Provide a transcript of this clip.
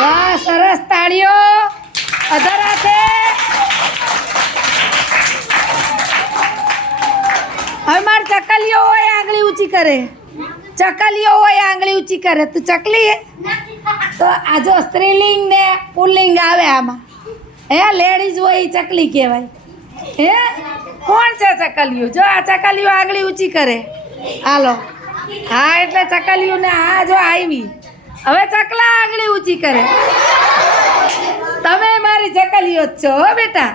વાહ, સરસ, તાળીઓ. અધર હાથે. હવે માર ચકલીઓ હોય આંગળી ઊંચી કરે. ચકલીઓ હોય આંગળી ઊંચી કરે. તું ચકલી તો આ જો સ્ત્રીલિંગ ને પુલ્લિંગ આવે આમાં. હે, લેડીઝ હોય એ ચકલી કહેવાય. હે, કોણ છે ચકલિયું? જો આ ચકલિયું આંગળી ઊંચી કરે. હાલો, હા, એટલે ચકલિયું ને હા જો આવી. હવે ચકલા આંગળી ઊંચી કરે. તમે મારી ચકલીઓ જ છો હો બેટા.